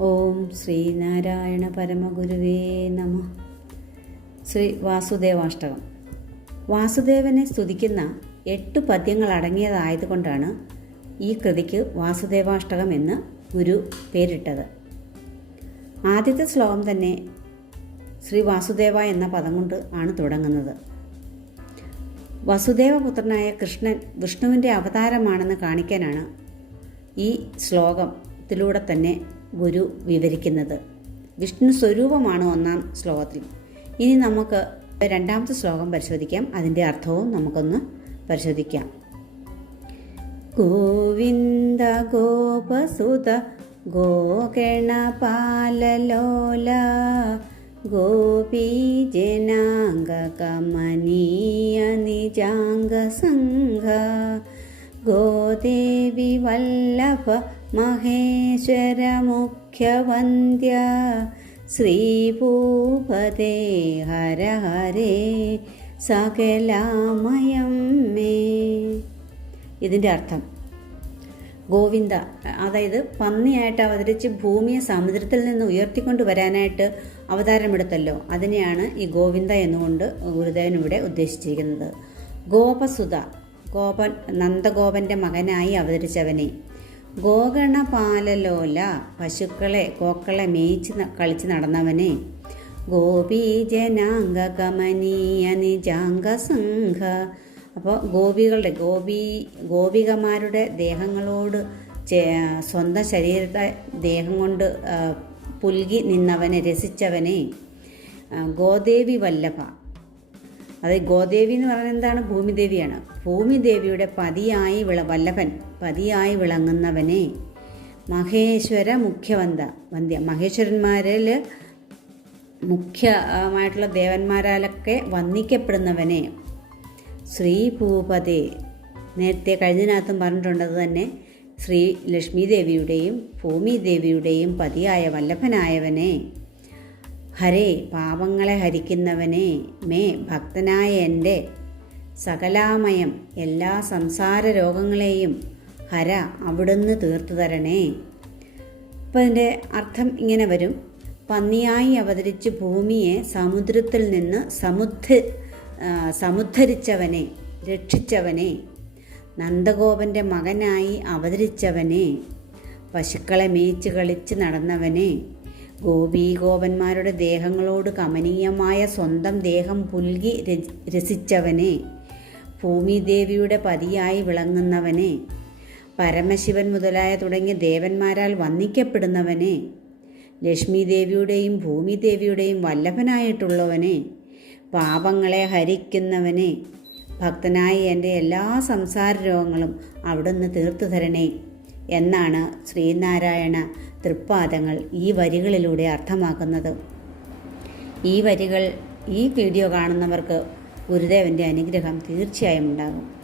ഓം ശ്രീനാരായണ പരമഗുരുവേ നമ. ശ്രീ വാസുദേവാഷ്ടകം. വാസുദേവനെ സ്തുതിക്കുന്ന എട്ട് പദ്യങ്ങൾ അടങ്ങിയതായതുകൊണ്ടാണ് ഈ കൃതിക്ക് വാസുദേവാഷ്ടകം എന്ന് ഗുരു പേരിട്ടത്. ആദ്യത്തെ ശ്ലോകം തന്നെ ശ്രീ വാസുദേവ എന്ന പദം കൊണ്ട് ആണ് തുടങ്ങുന്നത്. വസുദേവപുത്രനായ കൃഷ്ണൻ വിഷ്ണുവിന്റെ അവതാരമാണെന്ന് കാണിക്കാനാണ് ഈ ശ്ലോകത്തിലൂടെ തന്നെ ഗുരു വിവരിക്കുന്നത്. വിഷ്ണു സ്വരൂപമാണ് ഒന്നാം ശ്ലോകത്തിൽ. ഇനി നമുക്ക് രണ്ടാമത്തെ ശ്ലോകം പരിശോധിക്കാം. അതിന്റെ അർത്ഥവും നമുക്കൊന്ന് പരിശോധിക്കാം. ഗോവിന്ദ ഗോപസുത ഗോഗണപാലലോല നിജാംഗ നിജാംഗസംഘ ഗോദേവി വല്ലഭ മഹേശ്വര മുഖ്യവന്ദ്യ ശ്രീഭൂപതേ ഹര ഹരേ സകലാമയം മേ. ഇതിന്റെ അർത്ഥം ഗോവിന്ദ അതായത് പന്നിയായിട്ട് അവതരിച്ച് ഭൂമിയെ സമുദ്രത്തിൽ നിന്ന് ഉയർത്തിക്കൊണ്ട് വരാനായിട്ട് അവതാരമെടുത്തല്ലോ. അതിനെയാണ് ഈ ഗോവിന്ദ എന്നുകൊണ്ട് ഗുരുദേവൻ ഇവിടെ ഉദ്ദേശിച്ചിരിക്കുന്നത്. ഗോപസുത ഗോപൻ നന്ദഗോപന്റെ മകനായി അവതരിച്ചവനെ. ഗോഗണപാലലോല പശുക്കളെ കോക്കളെ മേയിച്ച് കളിച്ച് നടന്നവനെ. ഗോപീജനാംഗകമനീയ നിജാംഗസംഘ. അപ്പോൾ ഗോപികളുടെ ഗോപി ഗോപികമാരുടെ ദേഹങ്ങളോട് സ്വന്തം ശരീരത്തെ ദേഹം കൊണ്ട് പുൽകി നിന്നവനെ രസിച്ചവനെ. ഗോദേവി വല്ലഭ. അത് ഗോദേവി എന്ന് പറയുന്നത് എന്താണ്? ഭൂമിദേവിയാണ്. ഭൂമിദേവിയുടെ പതിയായി വിള വല്ലഭൻ പതിയായി വിളങ്ങുന്നവനെ മഹേശ്വര മുഖ്യവന്ത വന്ധ്യ. മഹേശ്വരന്മാരിൽ മുഖ്യമായിട്ടുള്ള ദേവന്മാരാലൊക്കെ വന്ദിക്കപ്പെടുന്നവനെ ശ്രീഭൂപതി നേരത്തെ കഴിഞ്ഞതിനകത്തും പറഞ്ഞിട്ടുണ്ടത് തന്നെ. ശ്രീ ലക്ഷ്മി ദേവിയുടെയും പതിയായ വല്ലഭനായവനെ. ഹരേ പാപങ്ങളെ ഹരിക്കുന്നവനെ മേ ഭക്തനായ എന്റെ സകലാമയം എല്ലാ സംസാര രോഗങ്ങളെയും ഹര അവിടുന്ന് തീർത്തു തരണേ. അപ്പം ഇതിന്റെ അർത്ഥം ഇങ്ങനെ വരും. പന്നിയായി അവതരിച്ച് ഭൂമിയെ സമുദ്രത്തിൽ നിന്ന് സമുദ്ധ സമുദ്ധരിച്ചവനെ രക്ഷിച്ചവനെ നന്ദഗോപന്റെ മകനായി അവതരിച്ചവനെ പശുക്കളെ മേയിച്ച് കളിച്ച് നടന്നവനെ ഗോപീഗോപന്മാരുടെ ദേഹങ്ങളോട് കമനീയമായ സ്വന്തം ദേഹം പുൽകി രസിച്ചവനെ ഭൂമിദേവിയുടെ പതിയായി വിളങ്ങുന്നവനെ പരമശിവൻ മുതലായ തുടങ്ങിയ ദേവന്മാരാൽ വന്ദിക്കപ്പെടുന്നവനെ ലക്ഷ്മി ദേവിയുടെയും ഭൂമിദേവിയുടെയും വല്ലഭനായിട്ടുള്ളവനെ പാപങ്ങളെ ഹരിക്കുന്നവനെ ഭക്തനായ എന്റെ എല്ലാ സംസാര രോഗങ്ങളും അവിടുന്ന് തീർത്തു തരണേ എന്നാണ് ശ്രീനാരായണ തൃപ്പാദങ്ങൾ ഈ വരികളിലൂടെ അർത്ഥമാക്കുന്നത്. ഈ വരികൾ ഈ വീഡിയോ കാണുന്നവർക്ക് ഗുരുദേവന്റെ അനുഗ്രഹം തീർച്ചയായും ഉണ്ടാകും.